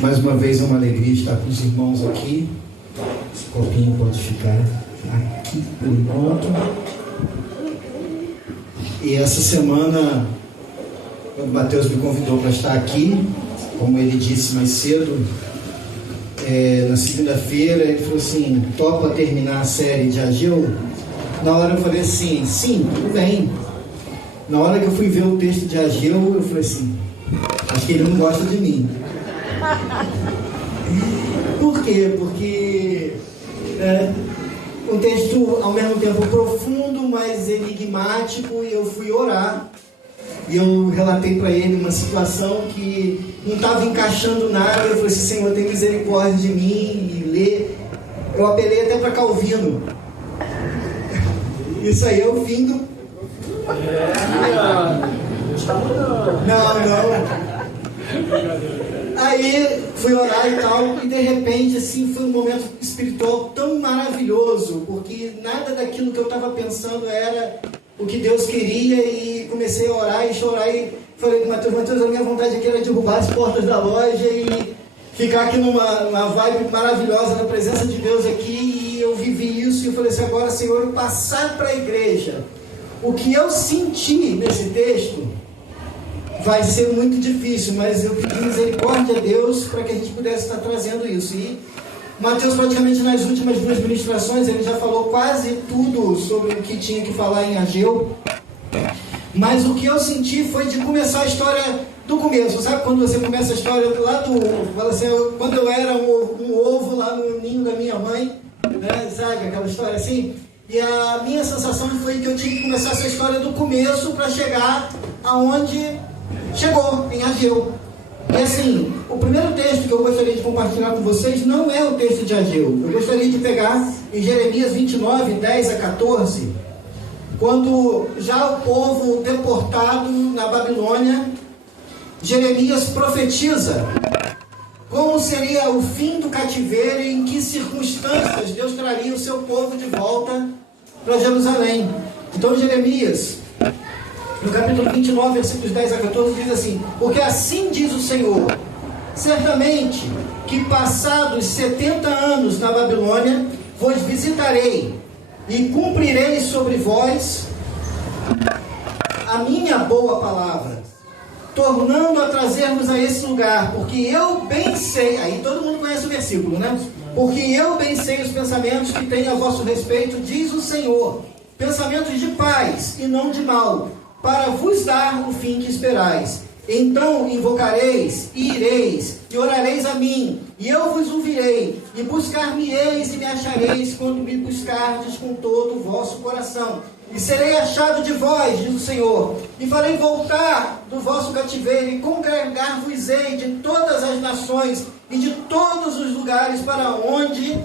Mais uma vez é uma alegria estar com os irmãos aqui. Esse copinho pode ficar aqui por enquanto. E essa semana, quando o Mateus me convidou para estar aqui, como ele disse mais cedo, na segunda-feira, ele falou assim: topa terminar a série de Ageu? Na hora eu falei assim: sim, tudo bem. Na hora que eu fui ver o texto de Ageu, eu falei assim: acho que ele não gosta de mim. Por quê? Porque um texto ao mesmo tempo profundo, mas enigmático, e eu fui orar. E eu relatei para ele uma situação que não estava encaixando nada. Eu falei assim: Senhor, tem misericórdia de mim. E ler. Eu apelei até para Calvino. Isso aí é o fim do... Não. Aí fui orar e tal, e de repente assim foi um momento espiritual tão maravilhoso, porque nada daquilo que eu estava pensando era o que Deus queria, e comecei a orar e chorar, e falei com Mateus, a minha vontade aqui era derrubar as portas da loja e ficar aqui numa vibe maravilhosa da presença de Deus aqui. E eu vivi isso, e eu falei assim: agora, Senhor, eu passar para a igreja o que eu senti nesse texto vai ser muito difícil, mas eu pedi misericórdia a Deus para que a gente pudesse estar trazendo isso. E Mateus, praticamente nas últimas duas ministrações, ele já falou quase tudo sobre o que tinha que falar em Ageu, mas o que eu senti foi de começar a história do começo. Sabe quando você começa a história lá do ovo? Fala assim: quando eu era um ovo lá no ninho da minha mãe, né? Sabe aquela história assim? E a minha sensação foi que eu tinha que começar essa história do começo para chegar aonde chegou, em Ageu. E assim, o primeiro texto que eu gostaria de compartilhar com vocês não é o texto de Ageu. Eu gostaria de pegar em Jeremias 29, 10 a 14, quando já o povo deportado na Babilônia, Jeremias profetiza como seria o fim do cativeiro e em que circunstâncias Deus traria o seu povo de volta para Jerusalém. Então Jeremias, no capítulo 29, versículos 10 a 14, diz assim: porque assim diz o Senhor, certamente que passados 70 anos na Babilônia, vos visitarei e cumprirei sobre vós a minha boa palavra, tornando a trazer-vos a esse lugar, porque eu bem sei, aí todo mundo conhece o versículo, né? Porque eu bem sei os pensamentos que tenho a vosso respeito, diz o Senhor, pensamentos de paz e não de mal, para vos dar o fim que esperais. Então invocareis, e ireis, e orareis a mim, e eu vos ouvirei, e buscar-me-eis e me achareis, quando me buscardes com todo o vosso coração. E serei achado de vós, diz o Senhor, e farei voltar do vosso cativeiro, e congregar-vos-ei de todas as nações, e de todos os lugares para onde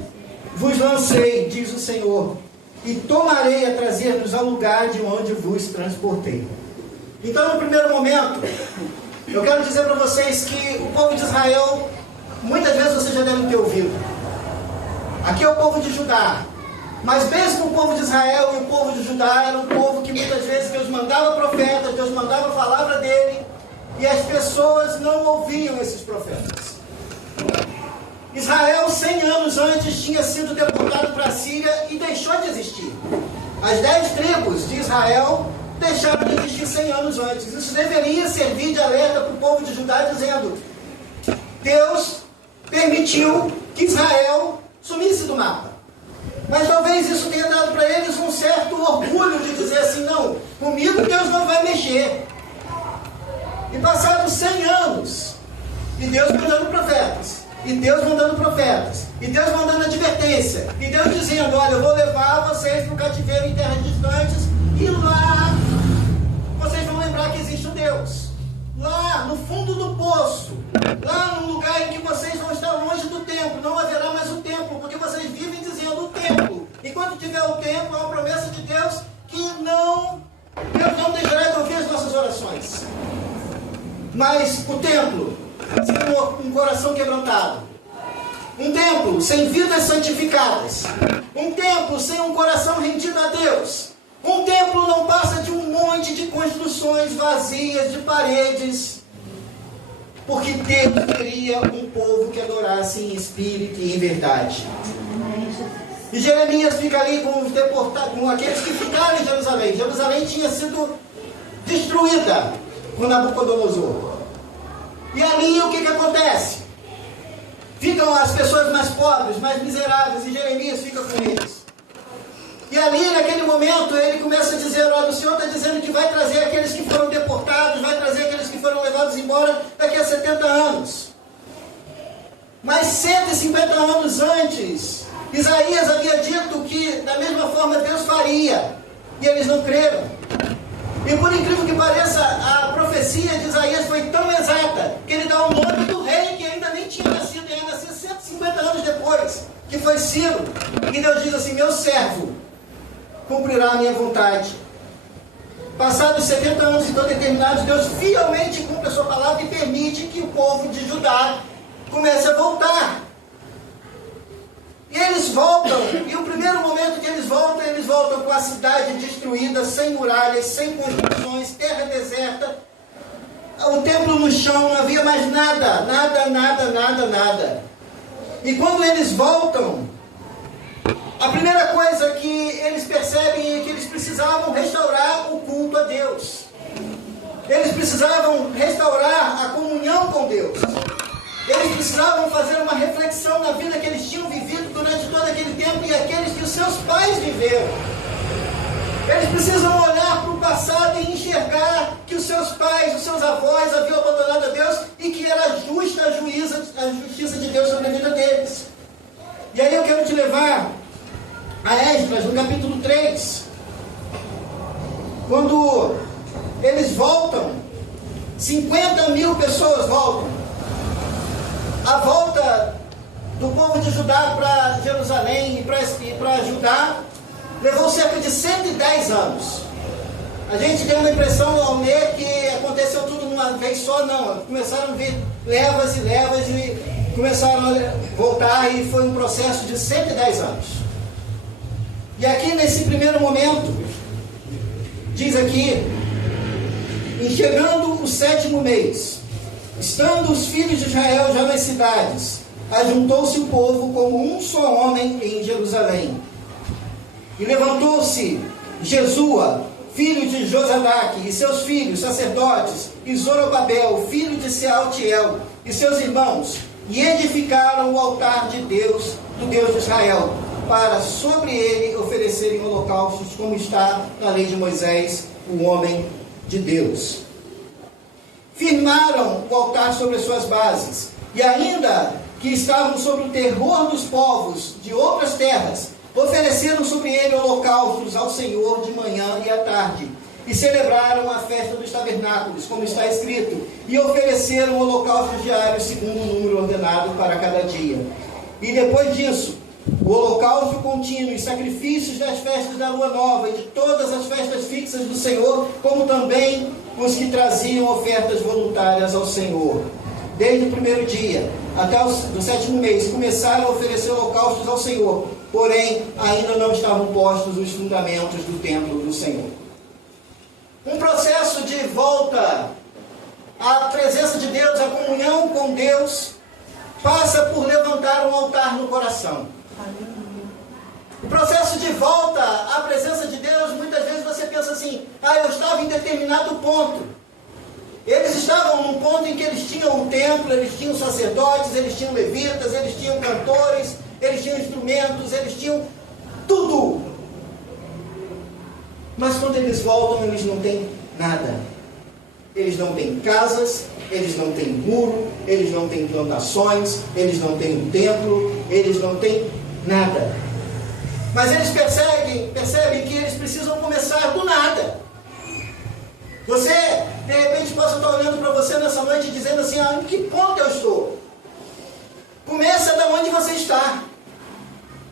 vos lancei, diz o Senhor, e tomarei a trazer-vos ao lugar de onde vos transportei. Então, no primeiro momento, eu quero dizer para vocês que o povo de Israel, muitas vezes vocês já devem ter ouvido. Aqui é o povo de Judá. Mas mesmo o povo de Israel e o povo de Judá era um povo que muitas vezes Deus mandava profetas, Deus mandava a palavra dele, e as pessoas não ouviam esses profetas. Israel, 100 anos antes, tinha sido deportado para a Síria e deixou de existir. As 10 tribos de Israel deixaram de existir 100 anos antes. Isso deveria servir de alerta para o povo de Judá, dizendo: Deus permitiu que Israel sumisse do mapa. Mas talvez isso tenha dado para eles um certo orgulho de dizer assim: não, comigo Deus não vai mexer. E passados 100 anos, e Deus mandando profetas, e Deus mandando profetas, e Deus mandando advertência, e Deus dizendo: olha, eu vou levar vocês para o cativeiro em terras distantes, e lá vocês vão lembrar que existe um Deus. Lá no fundo do poço, lá no lugar em que vocês vão estar longe do templo, não haverá mais o templo, porque vocês vivem dizendo o templo. Enquanto tiver o templo, é uma promessa de Deus que Deus não deixará de ouvir as nossas orações. Mas o templo, sem um coração quebrantado, um templo sem vidas santificadas, um templo sem um coração rendido a Deus, um templo não passa de um monte de construções vazias, de paredes, porque Deus queria um povo que adorasse em espírito e em verdade. E Jeremias fica ali com os deportados, com aqueles que ficaram em Jerusalém. Jerusalém tinha sido destruída por Nabucodonosor. E ali o que acontece? Ficam as pessoas mais pobres, mais miseráveis, e Jeremias fica com eles. E ali, naquele momento, ele começa a dizer: olha, o Senhor está dizendo que vai trazer aqueles que foram deportados, vai trazer aqueles que foram levados embora daqui a 70 anos. Mas 150 anos antes, Isaías havia dito que da mesma forma Deus faria, e eles não creram. E por incrível que pareça, a profecia de Isaías foi tão exata, que ele dá o nome do rei que ainda nem tinha nascido, ia nascer 150 anos depois, que foi Ciro. E Deus diz assim: meu servo cumprirá a minha vontade. Passados 70 anos então determinados, Deus fielmente cumpre a sua palavra e permite que o povo de Judá comece a voltar. E eles voltam, e o primeiro momento que eles voltam com a cidade destruída, sem muralhas, sem construções, terra deserta, o templo no chão, não havia mais nada. E quando eles voltam, a primeira coisa que eles percebem é que eles precisavam restaurar o culto a Deus. Eles precisavam restaurar a comunhão com Deus. Eles precisavam fazer uma reflexão na vida que eles tinham vivido durante todo aquele tempo e aqueles que os seus pais viveram. Eles precisam olhar para o passado e enxergar que os seus pais, os seus avós haviam abandonado a Deus e que era justa a justiça de Deus sobre a vida deles. E aí eu quero te levar a Esdras, no capítulo 3. Quando eles voltam, 50 mil pessoas voltam. A volta do povo de Judá para Jerusalém e para Judá levou cerca de 110 anos. A gente tem uma impressão ao ler que aconteceu tudo numa vez só. Não, começaram a vir levas e levas e começaram a voltar, e foi um processo de 110 anos. E aqui nesse primeiro momento, diz aqui: em chegando o 7º mês, estando os filhos de Israel já nas cidades, ajuntou-se o povo como um só homem em Jerusalém. E levantou-se Jesua, filho de Josadaque, e seus filhos, sacerdotes, e Zorobabel, filho de Sealtiel, e seus irmãos, e edificaram o altar de Deus, do Deus de Israel, para sobre ele oferecerem holocaustos, como está na lei de Moisés, o homem de Deus. Firmaram o altar sobre as suas bases, e ainda que estavam sob o terror dos povos de outras terras, ofereceram sobre ele holocaustos ao Senhor de manhã e à tarde, e celebraram a festa dos tabernáculos, como está escrito, e ofereceram holocaustos diários segundo o número ordenado para cada dia. E depois disso, o holocausto contínuo e sacrifícios das festas da lua nova e de todas as festas fixas do Senhor, como também os que traziam ofertas voluntárias ao Senhor. Desde o primeiro dia até o 7º mês, começaram a oferecer holocaustos ao Senhor, porém ainda não estavam postos os fundamentos do templo do Senhor. Um processo de volta à presença de Deus, à comunhão com Deus, passa por levantar um altar no coração. O processo de volta à presença de Deus, muitas vezes você pensa assim: eu estava em determinado ponto. Eles estavam num ponto em que eles tinham um templo, eles tinham sacerdotes, eles tinham levitas, eles tinham cantores, eles tinham instrumentos, eles tinham tudo. Mas quando eles voltam, eles não têm nada. Eles não têm casas, eles não têm muro, eles não têm plantações, eles não têm um templo, eles não têm nada. Mas eles percebem que eles precisam começar do nada. Você, de repente, possa estar olhando para você nessa noite e dizendo assim: em que ponto eu estou? Começa da onde você está.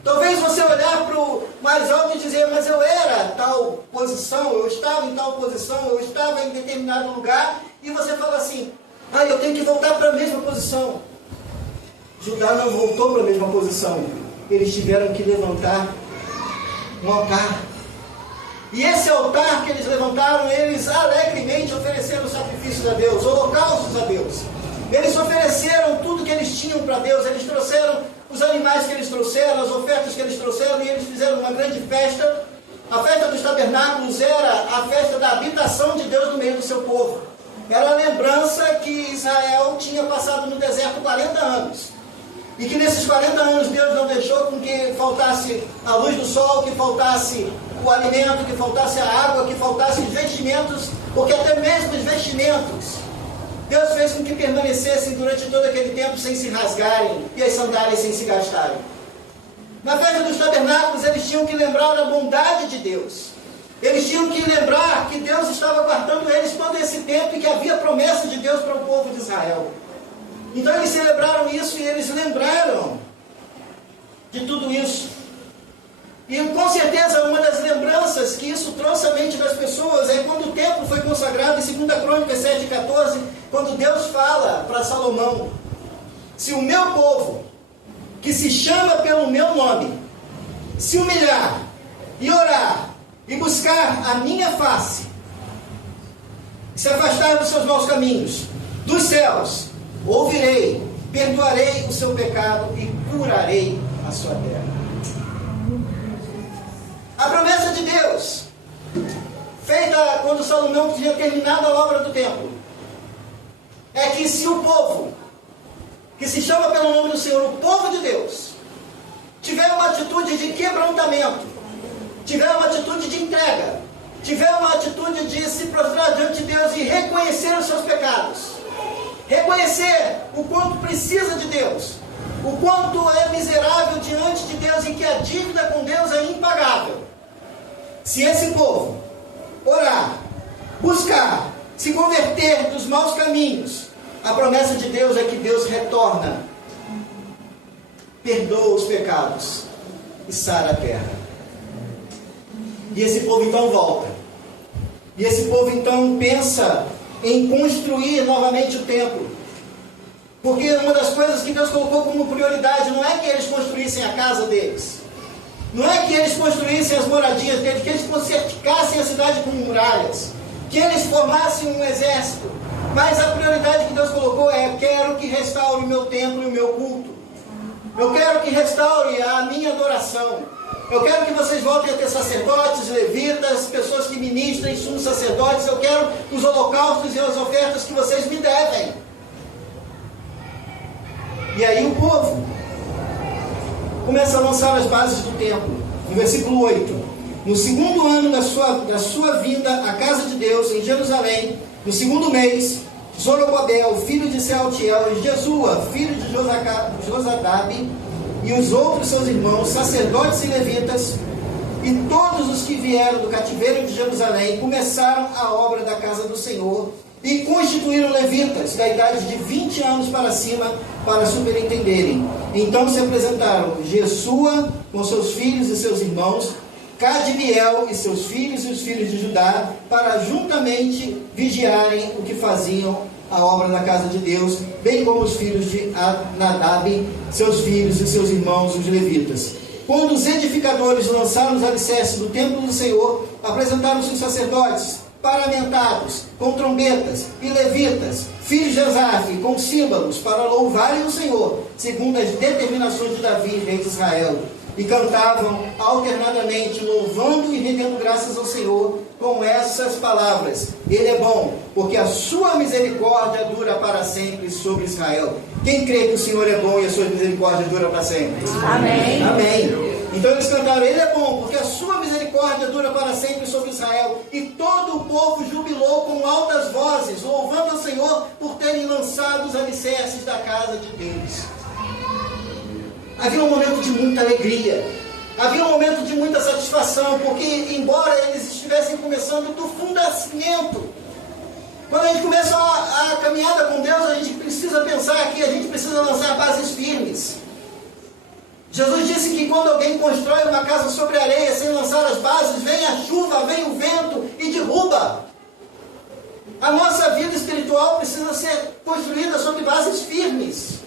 Talvez você olhar para o mais alto e dizer: mas eu era tal posição, eu estava em tal posição, eu estava em determinado lugar, e você fala assim: eu tenho que voltar para a mesma posição. Judá não voltou para a mesma posição. Eles tiveram que levantar um altar. E esse altar que eles levantaram, eles alegremente ofereceram sacrifícios a Deus, holocaustos a Deus. Eles ofereceram tudo que eles tinham para Deus. Eles trouxeram os animais que eles trouxeram, as ofertas que eles trouxeram, e eles fizeram uma grande festa. A festa dos tabernáculos era a festa da habitação de Deus no meio do seu povo. Era a lembrança que Israel tinha passado no deserto 40 anos. E que nesses 40 anos Deus não deixou com que faltasse a luz do sol, que faltasse o alimento, que faltasse a água, que faltasse os vestimentos, porque até mesmo os vestimentos Deus fez com que permanecessem durante todo aquele tempo sem se rasgarem e as sandálias sem se gastarem. Na festa dos tabernáculos eles tinham que lembrar a bondade de Deus. Eles tinham que lembrar que Deus estava guardando eles todo esse tempo e que havia promessa de Deus para o povo de Israel. Então eles celebraram isso e eles lembraram de tudo isso. E com certeza uma das lembranças que isso trouxe à mente das pessoas é quando o templo foi consagrado em 2 Crônicas 7,14, quando Deus fala para Salomão: se o meu povo, que se chama pelo meu nome, se humilhar e orar e buscar a minha face, se afastar dos seus maus caminhos, dos céus, ouvirei, perdoarei o seu pecado e curarei a sua terra. A promessa de Deus, feita quando Salomão tinha terminado a obra do templo, é que se o povo, que se chama pelo nome do Senhor, o povo de Deus, tiver uma atitude de quebrantamento, tiver uma atitude de entrega, tiver uma atitude de se prostrar diante de Deus e reconhecer os seus pecados, reconhecer o quanto precisa de Deus, o quanto é miserável diante de Deus e que a dívida com Deus é impagável. Se esse povo orar, buscar, se converter dos maus caminhos, a promessa de Deus é que Deus retorna, perdoa os pecados e sara a terra. E esse povo então volta. E esse povo então pensa em construir novamente o templo. Porque uma das coisas que Deus colocou como prioridade não é que eles construíssem a casa deles, não é que eles construíssem as moradias deles, que eles cercassem a cidade com muralhas, que eles formassem um exército. Mas a prioridade que Deus colocou é: quero que restaure o meu templo e o meu culto. Eu quero que restaure a minha adoração. Eu quero que vocês voltem a ter sacerdotes, levitas, pessoas que ministrem, sumos sacerdotes. Eu quero os holocaustos e as ofertas que vocês me devem. E aí o povo começa a lançar as bases do templo. No versículo 8: no segundo ano da sua vinda à casa de Deus em Jerusalém, no segundo mês, Zorobabel, filho de Sealtiel, e Jesua, filho de Josadabe, e os outros seus irmãos, sacerdotes e levitas, e todos os que vieram do cativeiro de Jerusalém, começaram a obra da casa do Senhor, e constituíram levitas da idade de 20 anos para cima, para superintenderem. Então se apresentaram Jesua com seus filhos e seus irmãos, Cadmiel e seus filhos e os filhos de Judá, para juntamente vigiarem o que faziam a obra da casa de Deus, bem como os filhos de Nadab, seus filhos e seus irmãos, os levitas. Quando os edificadores lançaram os alicerces do templo do Senhor, apresentaram-se os sacerdotes, paramentados, com trombetas, e levitas, filhos de Asaf, com símbolos, para louvarem o Senhor, segundo as determinações de Davi, rei de Israel. E cantavam alternadamente, louvando e rendendo graças ao Senhor, com essas palavras: Ele é bom, porque a sua misericórdia dura para sempre sobre Israel. Quem crê que o Senhor é bom e a sua misericórdia dura para sempre? Amém. Amém. Então eles cantaram: Ele é bom, porque a sua misericórdia dura para sempre sobre Israel. E todo o povo jubilou com altas vozes, louvando ao Senhor por terem lançado os alicerces da casa de Deus. Havia um momento de muita alegria, havia um momento de muita satisfação, porque embora eles estivessem começando do fundamento, quando a gente começa a caminhada com Deus, a gente precisa pensar que a gente precisa lançar bases firmes. Jesus disse que quando alguém constrói uma casa sobre areia sem lançar as bases, vem a chuva, vem o vento e derruba. A nossa vida espiritual precisa ser construída sobre bases firmes.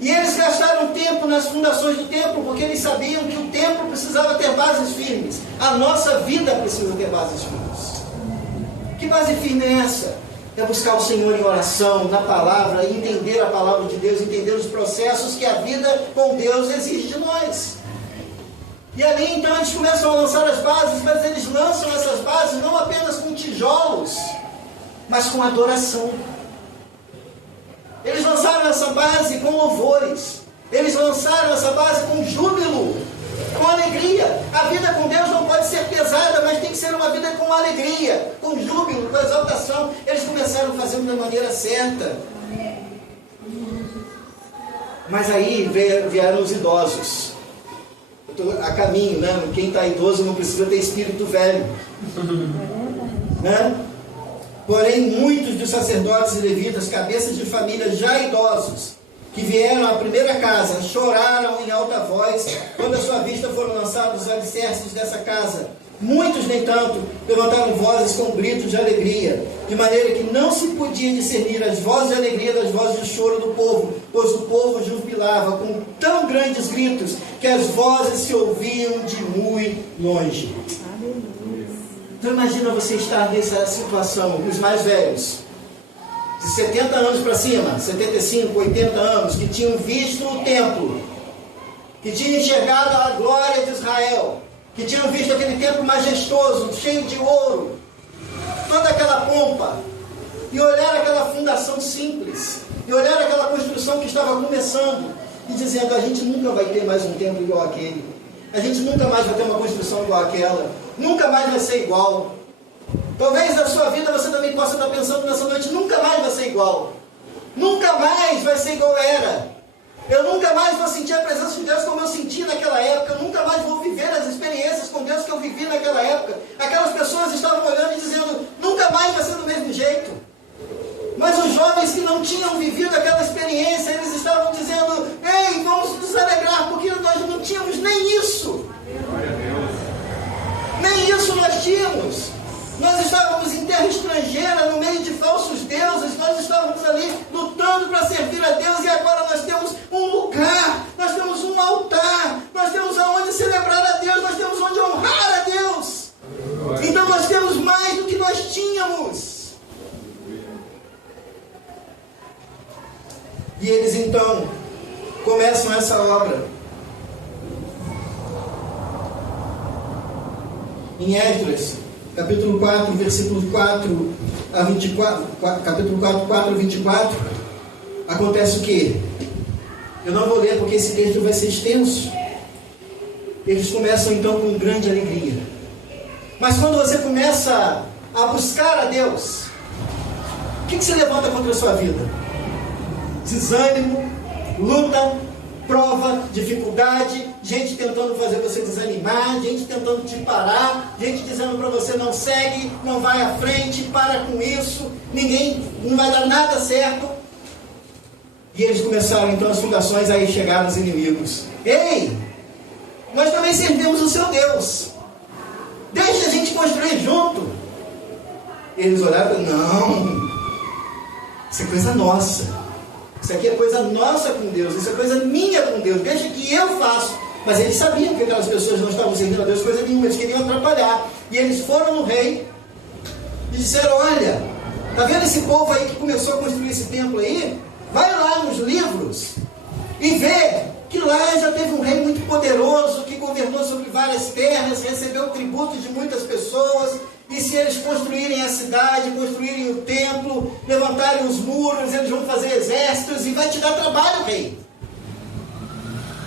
E eles gastaram tempo nas fundações do templo, porque eles sabiam que o templo precisava ter bases firmes. A nossa vida precisa ter bases firmes. Que base firme é essa? É buscar o Senhor em oração, na palavra, entender a palavra de Deus, entender os processos que a vida com Deus exige de nós. E ali então eles começam a lançar as bases, mas eles lançam essas bases não apenas com tijolos, mas com adoração. Eles lançaram essa base com louvores. Eles lançaram essa base com júbilo, com alegria. A vida com Deus não pode ser pesada, mas tem que ser uma vida com alegria, com júbilo, com exaltação. Eles começaram fazendo da maneira certa. Mas aí vieram os idosos. A caminho, né? Quem está idoso não precisa ter espírito velho, né? Porém, muitos dos sacerdotes e levitas, cabeças de família já idosos, que vieram à primeira casa, choraram em alta voz, quando à sua vista foram lançados os alicerces dessa casa. Muitos, nem tanto, levantaram vozes com gritos de alegria, de maneira que não se podia discernir as vozes de alegria das vozes de choro do povo, pois o povo jubilava com tão grandes gritos, que as vozes se ouviam de muito longe. Então imagina você estar nessa situação, os mais velhos, de 70 anos para cima, 75, 80 anos, que tinham visto o templo, que tinham enxergado a glória de Israel, que tinham visto aquele templo majestoso, cheio de ouro, toda aquela pompa, e olhar aquela fundação simples, e olhar aquela construção que estava começando, e dizendo, a gente nunca vai ter mais um templo igual aquele, a gente nunca mais vai ter uma construção igual aquela, nunca mais vai ser igual. Talvez na sua vida você também possa estar pensando nessa noite, nunca mais vai ser igual, nunca mais vai ser igual era. Eu nunca mais vou sentir a presença de Deus como eu senti naquela época. Eu nunca mais vou viver as experiências com Deus que eu vivi naquela época. Aquelas pessoas estavam olhando e dizendo, nunca mais vai ser do mesmo jeito. Mas os jovens que não tinham vivido aquela experiência, eles estavam dizendo, ei, vamos nos alegrar, porque nós não tínhamos nem isso. Nem isso nós tínhamos. Nós estávamos em terra estrangeira, no meio de falsos deuses, nós estávamos ali lutando para servir a Deus, e agora nós temos um lugar, nós temos um altar, nós temos aonde celebrar a Deus, nós temos onde honrar a Deus. Então nós temos mais do que nós tínhamos. E eles então começam essa obra. Em Esdras, capítulo 4, versículo 4 a 24, capítulo 4 a 24, acontece o quê? Eu não vou ler porque esse texto vai ser extenso. Eles começam então com grande alegria. Mas quando você começa a buscar a Deus, o que se levanta contra a sua vida? Desânimo, luta, prova, dificuldade, gente tentando fazer você desanimar, gente tentando te parar, gente dizendo para você não segue, não vai à frente, para com isso, não vai dar nada certo. E eles começaram então as fundações, aí chegaram os inimigos. Ei, nós também servimos o seu Deus, deixa a gente construir junto. Eles olharam e falaram, não, isso é coisa nossa. Isso aqui é coisa nossa com Deus, isso é coisa minha com Deus, deixa que eu faço. Mas eles sabiam que aquelas pessoas não estavam servindo a Deus coisa nenhuma, eles queriam atrapalhar. E eles foram no rei e disseram, olha, está vendo esse povo aí que começou a construir esse templo aí? Vai lá nos livros e vê que lá já teve um rei muito poderoso, que governou sobre várias terras, recebeu tributo de muitas pessoas. E se eles construírem a cidade, construírem o templo, levantarem os muros, eles vão fazer exércitos, e vai te dar trabalho, rei.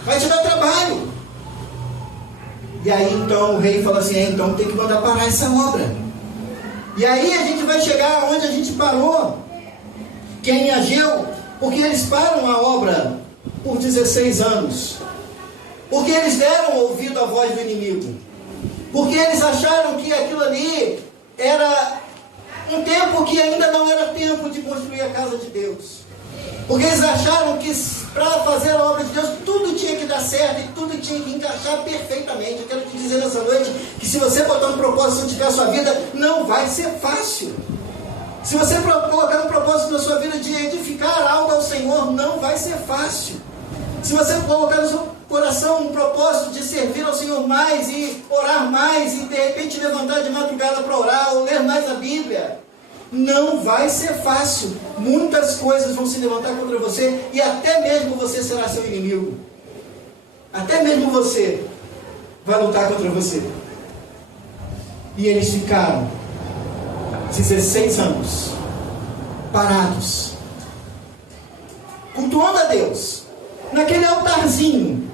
Vai te dar trabalho. E aí então o rei fala assim, então tem que mandar parar essa obra. E aí a gente vai chegar onde a gente parou, que é em Ageu, porque eles param a obra por 16 anos. Porque eles deram ouvido à voz do inimigo. Porque eles acharam que aquilo ali era um tempo que ainda não era tempo de construir a casa de Deus. Porque eles acharam que para fazer a obra de Deus tudo tinha que dar certo e tudo tinha que encaixar perfeitamente. Eu quero te dizer nessa noite que se você botar um propósito santificar a sua vida, não vai ser fácil. Se você colocar um propósito na sua vida de edificar algo ao Senhor, não vai ser fácil. Se você colocar no seu coração um propósito de servir ao Senhor mais e orar mais e de repente levantar de madrugada para orar ou ler mais a Bíblia, Não vai ser fácil. Muitas coisas vão se levantar contra você e até mesmo você será seu inimigo. Até mesmo você vai lutar contra você. E eles ficaram 16 anos parados, cultuando a Deus, naquele altarzinho.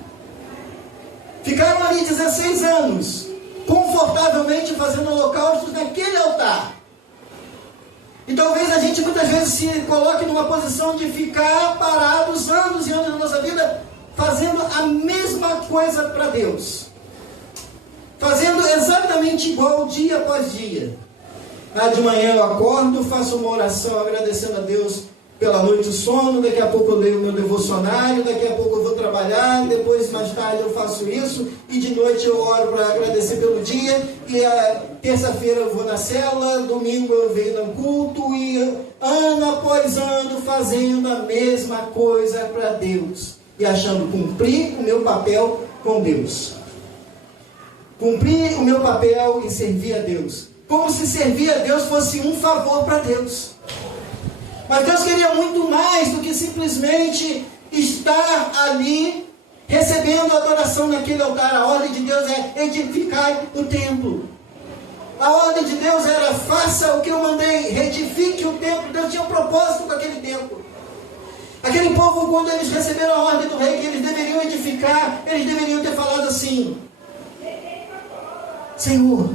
Ficaram ali 16 anos, confortavelmente fazendo holocaustos naquele altar. E talvez a gente muitas vezes se coloque numa posição de ficar parados anos e anos da nossa vida, fazendo a mesma coisa para Deus. Fazendo exatamente igual dia após dia. De manhã eu acordo, faço uma oração agradecendo a Deus pela noite o sono, daqui a pouco eu leio o meu devocionário, daqui a pouco eu vou trabalhar, depois mais tarde eu faço isso, e de noite eu oro para agradecer pelo dia, e terça-feira eu vou na célula, domingo eu venho no culto, e ano após ano fazendo a mesma coisa para Deus, e achando cumprir o meu papel com Deus. Cumprir o meu papel e servir a Deus. Como se servir a Deus fosse um favor para Deus. Mas Deus queria muito mais do que simplesmente estar ali recebendo adoração naquele altar. A ordem de Deus é edificar o templo. A ordem de Deus era: faça o que eu mandei, retifique o templo. Deus tinha um propósito com aquele templo. Aquele povo, quando eles receberam a ordem do rei que eles deveriam edificar, eles deveriam ter falado assim: Senhor,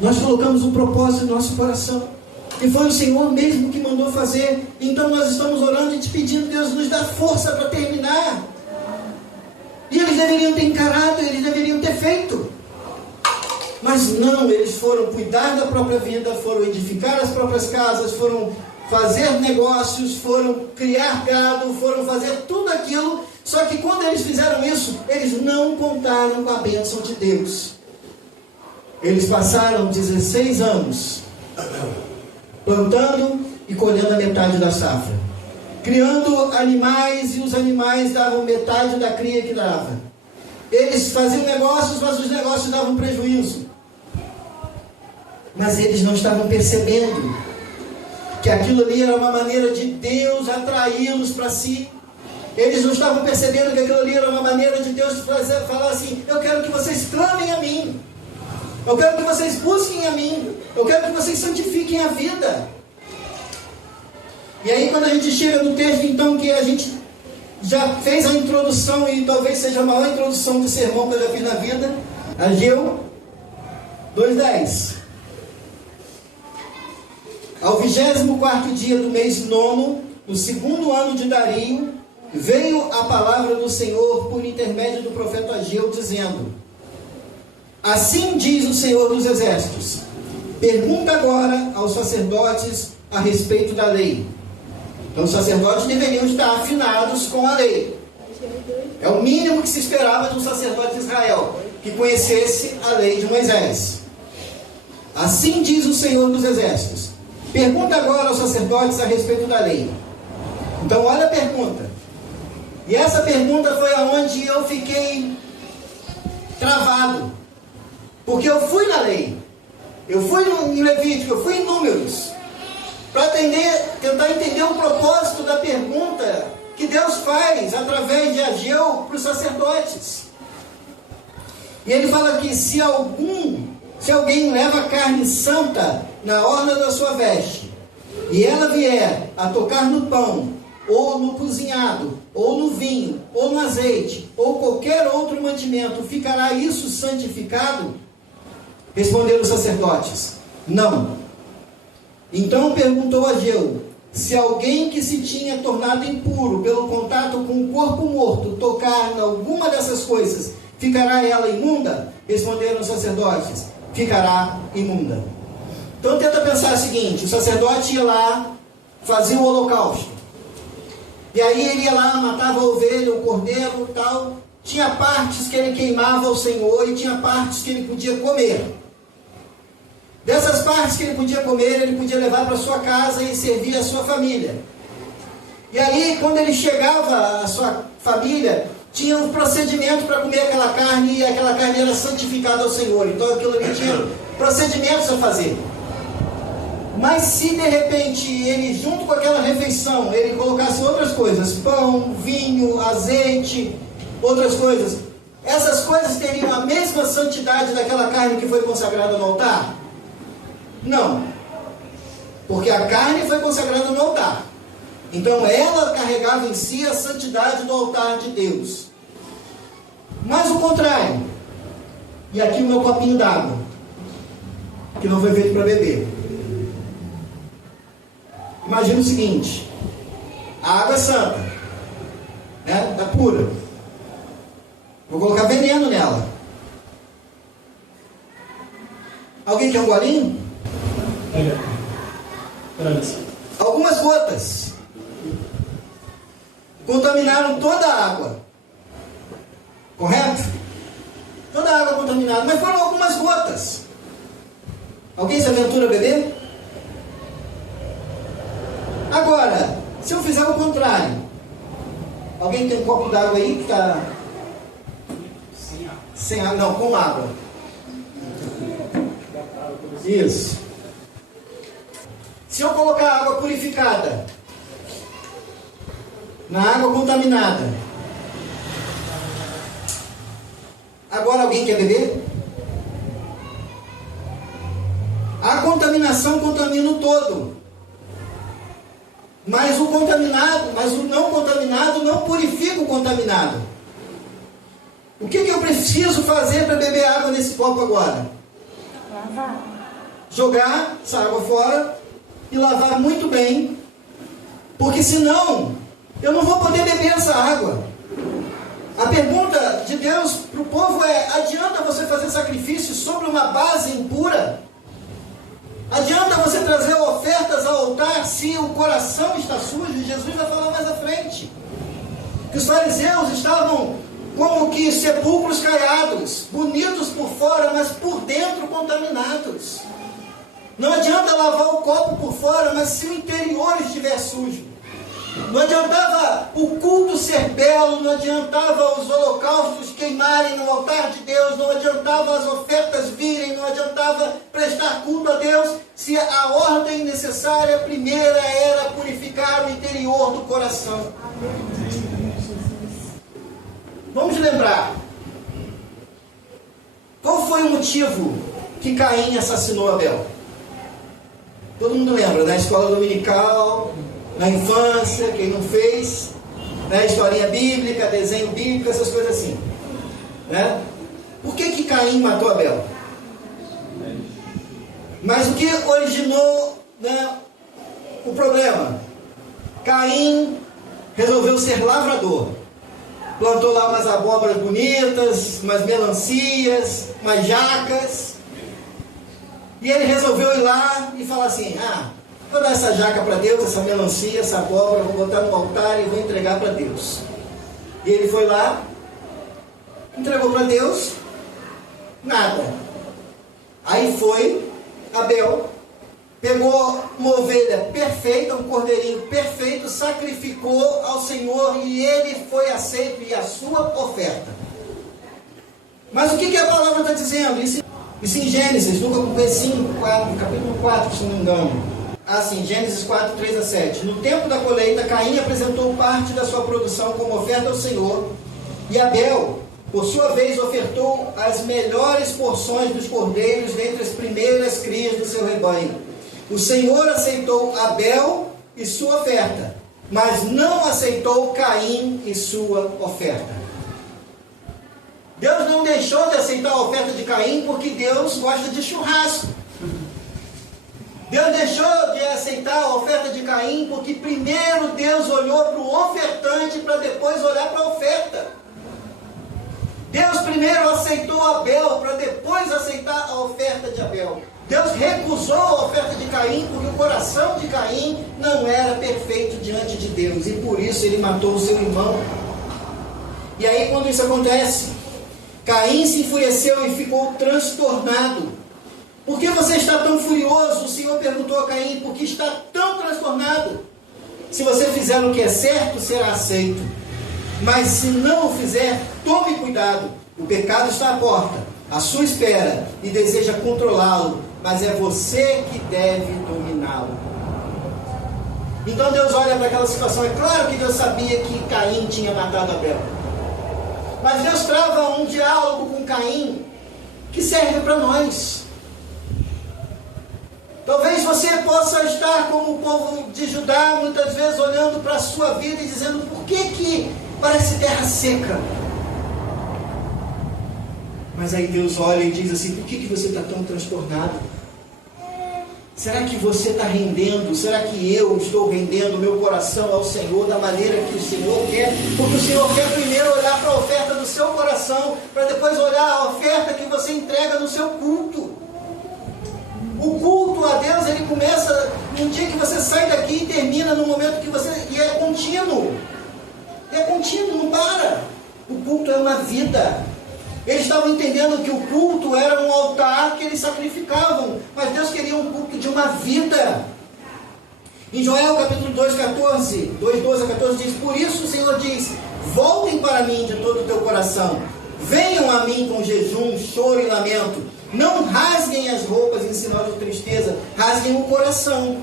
nós colocamos um propósito no nosso coração. E foi o Senhor mesmo que mandou fazer. Então nós estamos orando e te pedindo, Deus, nos dá força para terminar. E eles deveriam ter encarado, eles deveriam ter feito. Mas não, eles foram cuidar da própria vida, foram edificar as próprias casas, foram fazer negócios, foram criar gado, foram fazer tudo aquilo. Só que quando eles fizeram isso, eles não contaram com a bênção de Deus. Eles passaram 16 anos plantando e colhendo a metade da safra, criando animais, e os animais davam metade da cria que dava. Eles faziam negócios, mas os negócios davam prejuízo. Mas eles não estavam percebendo que aquilo ali era uma maneira de Deus atraí-los para si. Eles não estavam percebendo que aquilo ali era uma maneira de Deus falar assim: eu quero que vocês clamem a mim, eu quero que vocês busquem a mim, eu quero que vocês santifiquem a vida. E aí quando a gente chega no texto, então, que a gente já fez a introdução, e talvez seja a maior introdução de sermão que eu já fiz na vida, Ageu 2:10. Ao 24º dia do mês 9, no 2º ano de Dario, veio a palavra do Senhor por intermédio do profeta Ageu, dizendo: assim diz o Senhor dos Exércitos, pergunta agora aos sacerdotes a respeito da lei. Então os sacerdotes deveriam estar afinados com a lei. É o mínimo que se esperava de um sacerdote de Israel, que conhecesse a lei de Moisés. Assim diz o Senhor dos Exércitos, pergunta agora aos sacerdotes a respeito da lei. Então olha a pergunta. E essa pergunta foi aonde eu fiquei travado. Porque eu fui na lei, eu fui em Levítico, eu fui em Números, para tentar entender o propósito da pergunta que Deus faz através de Ageu para os sacerdotes. E ele fala que se alguém leva carne santa na orla da sua veste, e ela vier a tocar no pão, ou no cozinhado, ou no vinho, ou no azeite, ou qualquer outro mantimento, ficará isso santificado? Responderam os sacerdotes: não. Então perguntou Ageu: se alguém que se tinha tornado impuro pelo contato com o corpo morto tocar em alguma dessas coisas, ficará ela imunda? Responderam os sacerdotes: ficará imunda. Então tenta pensar o seguinte: o sacerdote ia lá, fazia o holocausto, e aí ele ia lá, matava a ovelha, o cordeiro e tal. Tinha partes que ele queimava ao Senhor e tinha partes que ele podia comer. Dessas partes que ele podia comer, ele podia levar para sua casa e servir a sua família. E aí, quando ele chegava à sua família, tinha um procedimento para comer aquela carne, e aquela carne era santificada ao Senhor. Então aquilo ali tinha procedimentos a fazer. Mas se de repente ele, junto com aquela refeição, ele colocasse outras coisas, pão, vinho, azeite, outras coisas, essas coisas teriam a mesma santidade daquela carne que foi consagrada no altar? Não. Porque a carne foi consagrada no altar. Então ela carregava em si a santidade do altar de Deus. Mas o contrário. E aqui o meu copinho d'água, que não foi feito para beber. Imagina o seguinte: a água é santa, né? Está pura. Vou colocar veneno nela. Alguém quer um golinho? Algumas gotas contaminaram toda a água. Correto? Toda a água contaminada, mas foram algumas gotas. Alguém se aventura a beber? Agora, se eu fizer o contrário, alguém tem um copo d'água aí que está sem água? Não, com água. Isso. Se eu colocar água purificada na água contaminada, agora alguém quer beber? A contaminação contamina o todo. Mas o não contaminado não purifica o contaminado. O que eu preciso fazer para beber água nesse copo agora? Lavar. Jogar essa água fora e lavar muito bem, porque senão eu não vou poder beber essa água. A pergunta de Deus para o povo é: adianta você fazer sacrifício sobre uma base impura? Adianta você trazer ofertas ao altar se o coração está sujo? Jesus vai falar mais à frente que os fariseus estavam como que sepulcros caiados, bonitos por fora, mas por dentro contaminados. Não adianta lavar o copo por fora, mas se o interior estiver sujo. Não adiantava o culto ser belo, não adiantava os holocaustos queimarem no altar de Deus, não adiantava as ofertas virem, não adiantava prestar culto a Deus, se a ordem necessária primeira era purificar o interior do coração. Vamos lembrar, qual foi o motivo que Caim assassinou Abel? Todo mundo lembra, na escola dominical, na infância, quem não fez, né? Historinha bíblica, desenho bíblico, essas coisas assim, né? Por que Caim matou Abel? Mas o que originou, né, o problema? Caim resolveu ser lavrador. Plantou lá umas abóboras bonitas, umas melancias, umas jacas. E ele resolveu ir lá e falar assim: vou dar essa jaca para Deus, essa melancia, essa abóbora, vou botar no altar e vou entregar para Deus. E ele foi lá, entregou para Deus, nada. Aí foi Abel, pegou uma ovelha perfeita, um cordeirinho perfeito, sacrificou ao Senhor e ele foi aceito, e a sua oferta. Mas o que a palavra está dizendo? Isso em Gênesis, no capítulo 4, se não me engano. Assim, Gênesis 4, 3 a 7. No tempo da colheita, Caim apresentou parte da sua produção como oferta ao Senhor, e Abel, por sua vez, ofertou as melhores porções dos cordeiros dentre as primeiras crias do seu rebanho. O Senhor aceitou Abel e sua oferta, mas não aceitou Caim e sua oferta. Deus não deixou de aceitar a oferta de Caim porque Deus gosta de churrasco. Deus deixou de aceitar a oferta de Caim porque primeiro Deus olhou para o ofertante para depois olhar para a oferta. Deus primeiro aceitou Abel para depois aceitar a oferta de Abel. Deus recusou a oferta de Caim porque o coração de Caim não era perfeito diante de Deus, e por isso ele matou o seu irmão. E aí, quando isso acontece, Caim se enfureceu e ficou transtornado. Por que você está tão furioso? O Senhor perguntou a Caim: por que está tão transtornado? Se você fizer o que é certo, será aceito. Mas se não o fizer, tome cuidado. O pecado está à porta. à sua espera e deseja controlá-lo, mas é você que deve dominá-lo. Então Deus olha para aquela situação. É claro que Deus sabia que Caim tinha matado Abel, mas Deus trava um diálogo com Caim que serve para nós. Talvez você possa estar como o povo de Judá, muitas vezes olhando para a sua vida e dizendo: por que parece terra seca? Mas aí Deus olha e diz assim: por que você está tão transtornado? Será que você está rendendo? Será que eu estou rendendo o meu coração ao Senhor da maneira que o Senhor quer? Porque o Senhor quer primeiro olhar para a oferta do seu coração, para depois olhar a oferta que você entrega no seu culto. O culto a Deus, ele começa no dia que você sai daqui e termina no momento que você... E é contínuo. É contínuo, não para. O culto é uma vida. Eles estavam entendendo que o culto era um altar que eles sacrificavam, mas Deus queria um culto de uma vida. Em Joel capítulo 2:12 a 14 diz: por isso o Senhor diz: voltem para mim de todo o teu coração, venham a mim com jejum, choro e lamento. Não rasguem as roupas em sinal de tristeza, rasguem o coração.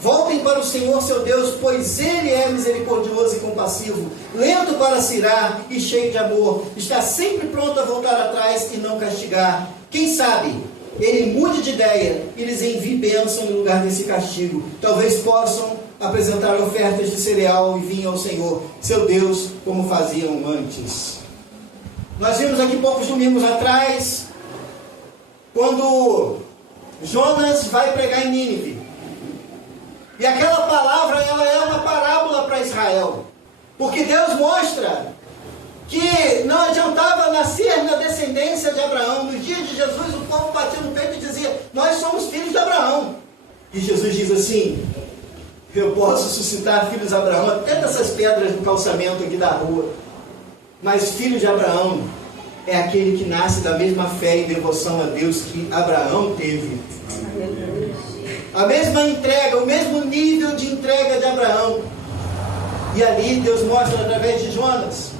Voltem para o Senhor seu Deus, pois Ele é misericordioso e compassivo, lento para se irar e cheio de amor. Está sempre pronto a voltar atrás e não castigar. Quem sabe Ele mude de ideia e lhes envie bênção no lugar desse castigo. Talvez possam apresentar ofertas de cereal e vinho ao Senhor, seu Deus, como faziam antes. Nós vimos aqui poucos domingos atrás, quando Jonas vai pregar em Nínive. E aquela palavra, ela é uma parábola para Israel. Porque Deus mostra que não adiantava nascer na descendência de Abraão. No dia de Jesus, o povo batia no peito e dizia: nós somos filhos de Abraão. E Jesus diz assim: eu posso suscitar filhos de Abraão até dessas pedras do calçamento aqui da rua. Mas filho de Abraão é aquele que nasce da mesma fé e devoção a Deus que Abraão teve. A mesma entrega, o mesmo nível de entrega de Abraão. E ali Deus mostra através de Jonas,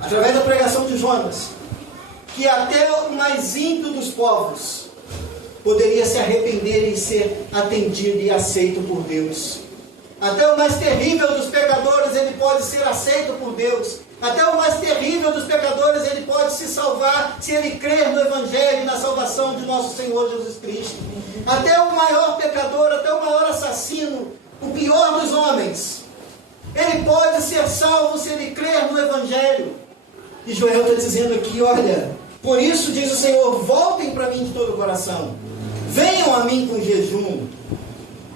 através da pregação de Jonas, que até o mais ímpio dos povos poderia se arrepender e ser atendido e aceito por Deus. Até o mais terrível dos pecadores, ele pode ser aceito por Deus. Até o mais terrível dos pecadores, ele pode se salvar se ele crer no Evangelho e na salvação de nosso Senhor Jesus Cristo. Até o maior pecador, até o maior assassino, o pior dos homens, ele pode ser salvo se ele crer no Evangelho. E Joel está dizendo aqui: olha, por isso diz o Senhor, voltem para mim de todo o coração, venham a mim com jejum,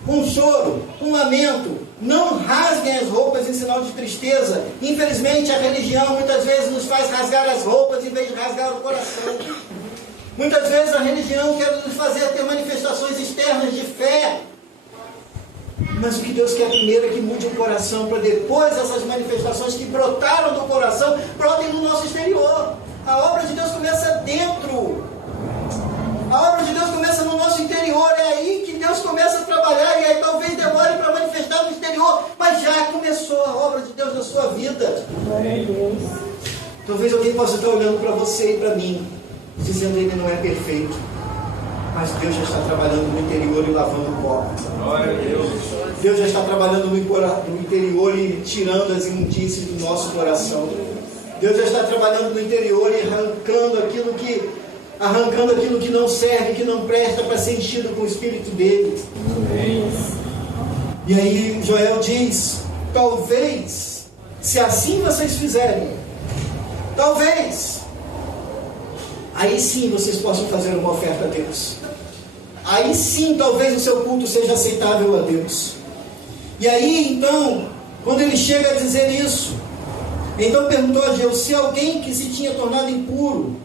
com choro, com lamento, não rasguem as roupas em sinal de tristeza. Infelizmente a religião muitas vezes nos faz rasgar as roupas em vez de rasgar o coração. Muitas vezes a religião quer nos fazer ter manifestações externas de fé, mas o que Deus quer primeiro é que mude o coração, para depois essas manifestações que brotaram do coração brotem no nosso exterior. A obra de Deus começa dentro. A obra de Deus começa no nosso interior. É aí que Deus começa a trabalhar. E aí talvez demore para manifestar no exterior, mas já começou a obra de Deus na sua vida. Talvez alguém possa estar olhando para você e para mim, dizendo: ele não é perfeito, mas Deus já está trabalhando no interior e lavando o copo. Glória a Deus. Deus já está trabalhando no interior e tirando as imundícies do nosso coração. Deus já está trabalhando no interior e arrancando aquilo que não serve, que não presta, para ser enchido com o Espírito dele. Amém. E aí Joel diz: talvez, se assim vocês fizerem, talvez, aí sim vocês possam fazer uma oferta a Deus. Aí sim talvez o seu culto seja aceitável a Deus. E aí então, quando ele chega a dizer isso, então perguntou a Ageu se alguém que se tinha tornado impuro.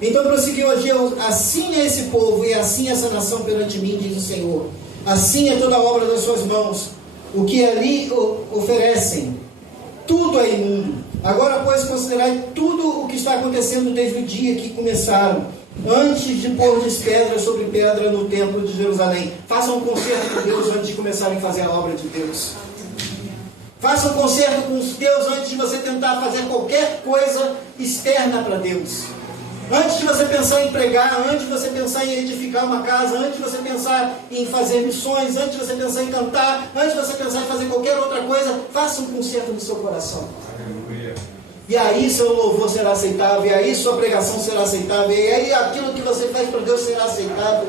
Então prosseguiu Ageu: assim é esse povo e assim essa nação perante mim, diz o Senhor. Assim é toda a obra das suas mãos. O que ali oferecem, tudo é imundo. Agora, pois, considerai tudo o que está acontecendo desde o dia que começaram, antes de pôr-lhes pedra sobre pedra no templo de Jerusalém. Façam um concerto com Deus antes de começarem a fazer a obra de Deus. Façam um concerto com Deus antes de você tentar fazer qualquer coisa externa para Deus. Antes de você pensar em pregar, antes de você pensar em edificar uma casa, antes de você pensar em fazer missões, antes de você pensar em cantar, antes de você pensar em fazer qualquer outra coisa, faça um concerto no seu coração. Aleluia. E aí seu louvor será aceitável, e aí sua pregação será aceitável, e aí aquilo que você faz para Deus será aceitável.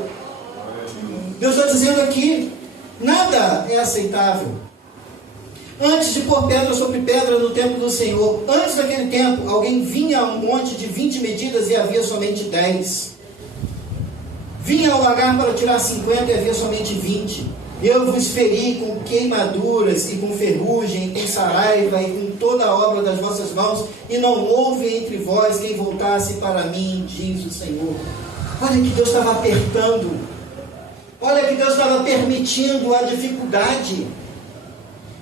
Deus está dizendo aqui, nada é aceitável. Antes de pôr pedra sobre pedra no templo do Senhor, antes daquele tempo, alguém vinha a um monte de 20 medidas e havia somente 10. Vinha ao lagar para tirar 50 e havia somente 20. Eu vos feri com queimaduras e com ferrugem, com saraiva e com toda a obra das vossas mãos, e não houve entre vós quem voltasse para mim, diz o Senhor. Olha que Deus estava apertando. Olha que Deus estava permitindo a dificuldade.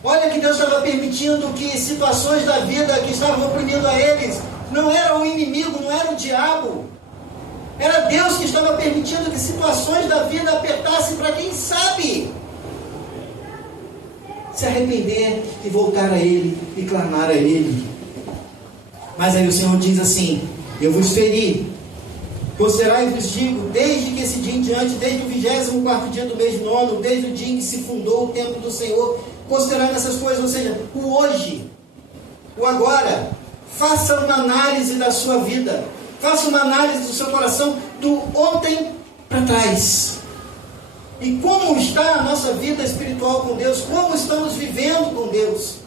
Olha que Deus estava permitindo que situações da vida que estavam oprimindo a eles, não era o inimigo, não era o diabo. Era Deus que estava permitindo que situações da vida apertassem para quem sabe se arrepender e voltar a Ele e clamar a Ele. Mas aí o Senhor diz assim: eu vos feri. Considerai e vos digo, desde que esse dia em diante, desde o 24º dia do mês 9, desde o dia em que se fundou o templo do Senhor, considerai essas coisas, ou seja, o hoje, o agora. Faça uma análise da sua vida, faça uma análise do seu coração, do ontem para trás. E como está a nossa vida espiritual com Deus, como estamos vivendo com Deus.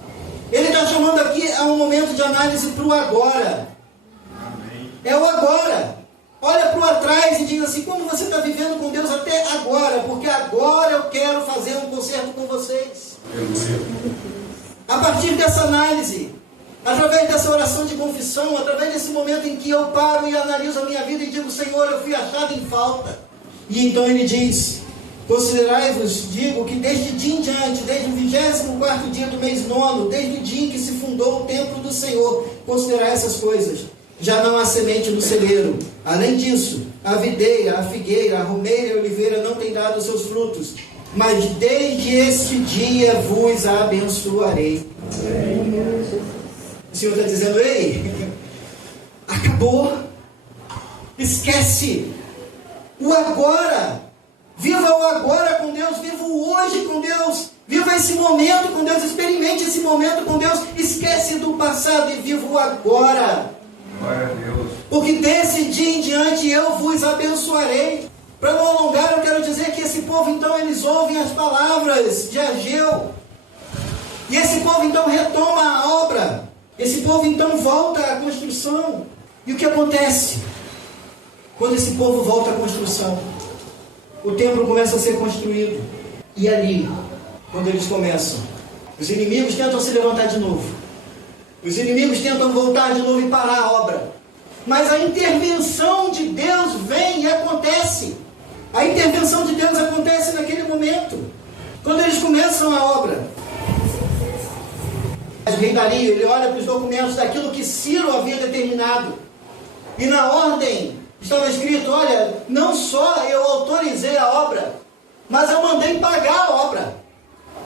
Ele está chamando aqui a um momento de análise para o agora. Amém. É o agora. Olha para o atrás e diz assim, como você está vivendo com Deus até agora, porque agora eu quero fazer um concerto com vocês. A partir dessa análise, através dessa oração de confissão, através desse momento em que eu paro e analiso a minha vida e digo, Senhor, eu fui achado em falta. E então ele diz, considerai-vos, digo, que desde dia em diante, desde o 24º dia do mês 9, desde o dia em que se fundou o templo do Senhor, considerai essas coisas. Já não há semente no celeiro. Além disso, a videira, a figueira, a romeira e a oliveira não têm dado os seus frutos. Mas desde este dia vos abençoarei. O Senhor está dizendo, ei, acabou. Esquece o agora. Viva o agora com Deus, viva o hoje com Deus. Viva esse momento com Deus, experimente esse momento com Deus. Esquece do passado e viva o agora. Glória a Deus. Porque desse dia em diante eu vos abençoarei. Para não alongar, eu quero dizer que esse povo então, eles ouvem as palavras de Ageu. E esse povo então retoma a obra. Esse povo então volta à construção. E o que acontece? Quando esse povo volta à construção, o templo começa a ser construído. E ali, quando eles começam, os inimigos tentam se levantar de novo. Os inimigos tentam voltar de novo e parar a obra. Mas a intervenção de Deus vem e acontece. A intervenção de Deus acontece naquele momento. Quando eles começam a obra. O rei Dario, ele olha para os documentos daquilo que Ciro havia determinado. E na ordem estava escrito, olha, não só eu autorizei a obra, mas eu mandei pagar a obra.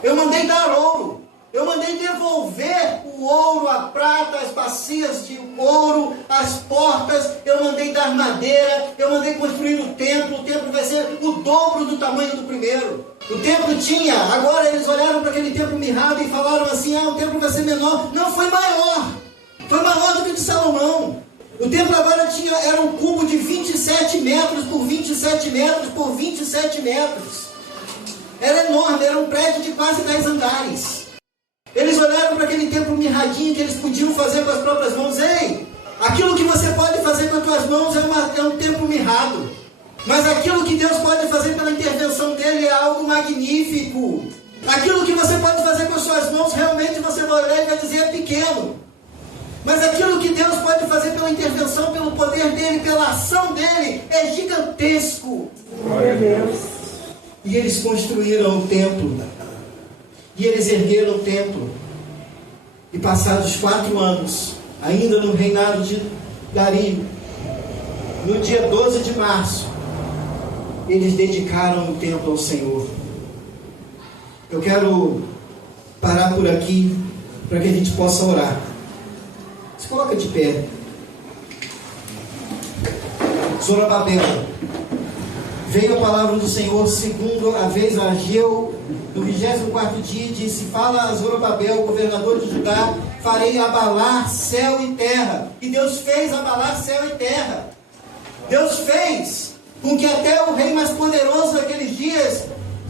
Eu mandei dar ouro. Eu mandei devolver o ouro, a prata, as bacias de ouro, as portas. Eu mandei dar madeira. Eu mandei construir o templo vai ser o dobro do tamanho do primeiro. O templo tinha, agora eles olharam para aquele templo mirrado e falaram assim, o templo vai ser menor. Não, foi maior. Foi maior do que o de Salomão. O templo agora era um cubo de 27 metros por 27 metros por 27 metros. Era enorme, era um prédio de quase 10 andares. Eles olharam para aquele templo mirradinho que eles podiam fazer com as próprias mãos. Ei, aquilo que você pode fazer com as tuas mãos é um templo mirrado. Mas aquilo que Deus pode fazer pela intervenção dele é algo magnífico. Aquilo que você pode fazer com as suas mãos, realmente você vai olhar e vai dizer é pequeno. Mas aquilo que Deus pode fazer pela intervenção, pelo poder dele, pela ação dele, é gigantesco. Glória a Deus. E eles construíram o templo. E eles ergueram o templo. E passados 4 anos, ainda no reinado de Dario, no dia 12 de março, eles dedicaram o templo ao Senhor. Eu quero parar por aqui, para que a gente possa orar. Se coloca de pé. Zorobabel. Veio a palavra do Senhor segundo a vez a Ageu, no 24º dia, e disse: fala a Zorobabel, governador de Judá, farei abalar céu e terra. E Deus fez abalar céu e terra. Deus fez com que até o rei mais poderoso daqueles dias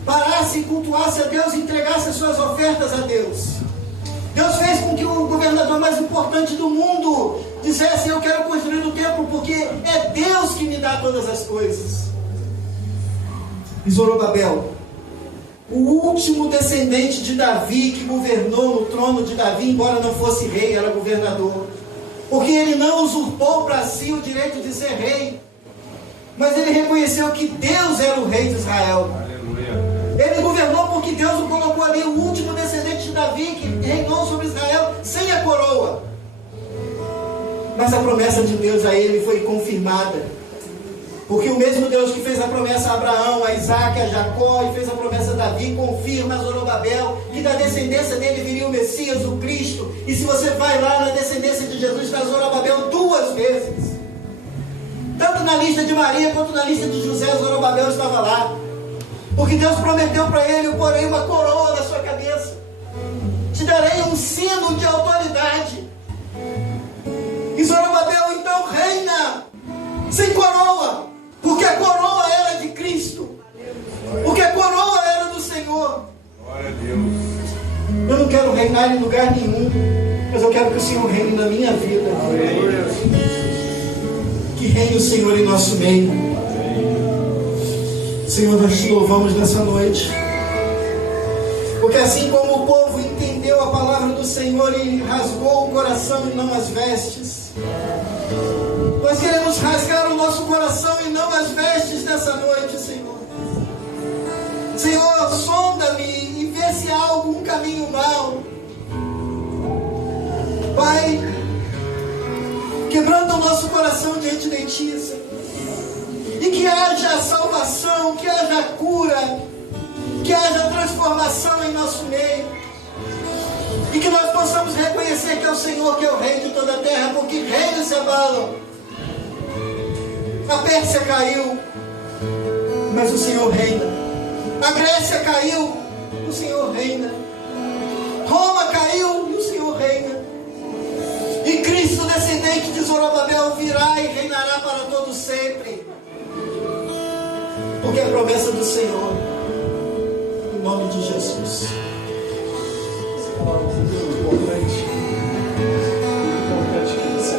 parasse e cultuasse a Deus e entregasse as suas ofertas a Deus. Deus fez com que o governador mais importante do mundo dissesse: eu quero construir o templo porque é Deus que me dá todas as coisas. E Zorobabel, o último descendente de Davi, que governou no trono de Davi, embora não fosse rei, era governador, porque ele não usurpou para si o direito de ser rei, mas ele reconheceu que Deus era o rei de Israel. Ele governou porque Deus o colocou ali, o último descendente de Davi, que reinou sobre Israel sem a coroa. Mas a promessa de Deus a ele foi confirmada, porque o mesmo Deus que fez a promessa a Abraão, a Isaac, a Jacó, e fez a promessa a Davi, confirma a Zorobabel, que da descendência dele viria o Messias, o Cristo. E se você vai lá na descendência de Jesus, está Zorobabel 2 vezes. Tanto na lista de Maria, quanto na lista de José, Zorobabel estava lá. Porque Deus prometeu para ele: eu porei uma coroa na sua cabeça, te darei um sino de autoridade. E Zorobabel então reina sem coroa, porque a coroa era de Cristo, porque a coroa era do Senhor. Glória a Deus. Eu não quero reinar em lugar nenhum, mas eu quero que o Senhor reine na minha vida. Que reine o Senhor em nosso meio. Senhor, nós te louvamos nessa noite, porque assim como o povo entendeu a palavra do Senhor e rasgou o coração e não as vestes, nós queremos rasgar o nosso coração e não as vestes nessa noite, Senhor. Senhor, sonda-me e vê se há algum caminho mau. Pai, quebranta o nosso coração diante de Ti, Senhor. E que haja salvação, que haja cura, que haja transformação em nosso meio. E que nós possamos reconhecer que é o Senhor que é o Rei de toda a terra, porque reinos se abalam. A Pérsia caiu, mas o Senhor reina. A Grécia caiu, o Senhor reina. Roma caiu e o Senhor reina. E Cristo, descendente de Zorobabel, virá e reinará para todo sempre. Porque é a promessa do Senhor, em nome de Jesus. Essa palavra é muito importante que você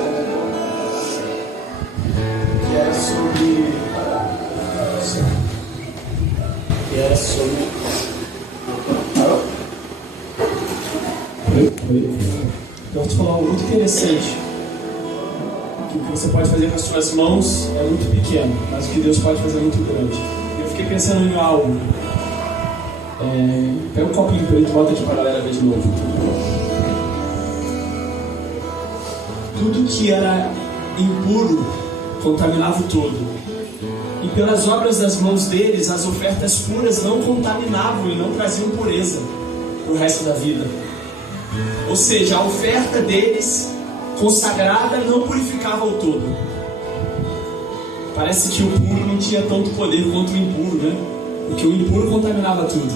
que era sobre eu vou te falar algo muito interessante. Que o que você pode fazer com as suas mãos é muito pequeno, mas o que Deus pode fazer é muito grande. Eu fiquei pensando em algo. Pega um copinho preto e volta aqui para a galera ver de novo. Tudo que era impuro contaminava o todo. E pelas obras das mãos deles, as ofertas puras não contaminavam e não traziam pureza para o resto da vida. Ou seja, a oferta deles consagrada não purificava o todo. Parece que o puro não tinha tanto poder quanto o impuro, né? Porque o impuro contaminava tudo.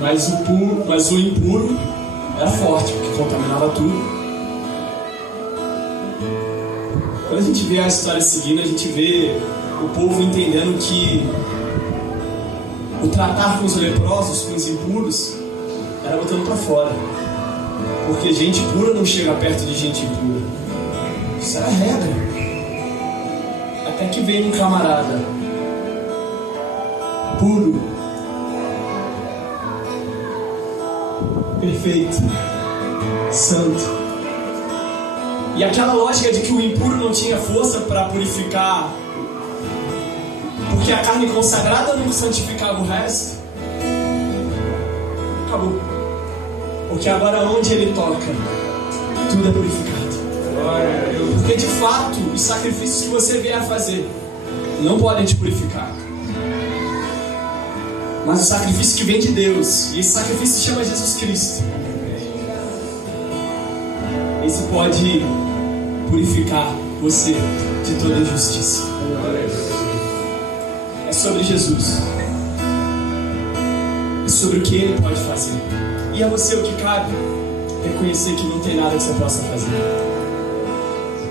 Mas o impuro era forte, porque contaminava tudo. Quando a gente vê a história seguindo, a gente vê o povo entendendo que o tratar com os leprosos, com os impuros, era botando para fora. Porque gente pura não chega perto de gente impura. Isso era a regra. Até que veio um camarada puro, perfeito, santo. E aquela lógica de que o impuro não tinha força para purificar, porque a carne consagrada não santificava o resto, acabou. Porque agora onde ele toca, tudo é purificado. Porque de fato, os sacrifícios que você vier a fazer não podem te purificar. Mas o sacrifício que vem de Deus, e esse sacrifício se chama Jesus Cristo, esse pode purificar você de toda injustiça. É sobre Jesus. É sobre o que Ele pode fazer. E a você o que cabe? Reconhecer que não tem nada que você possa fazer.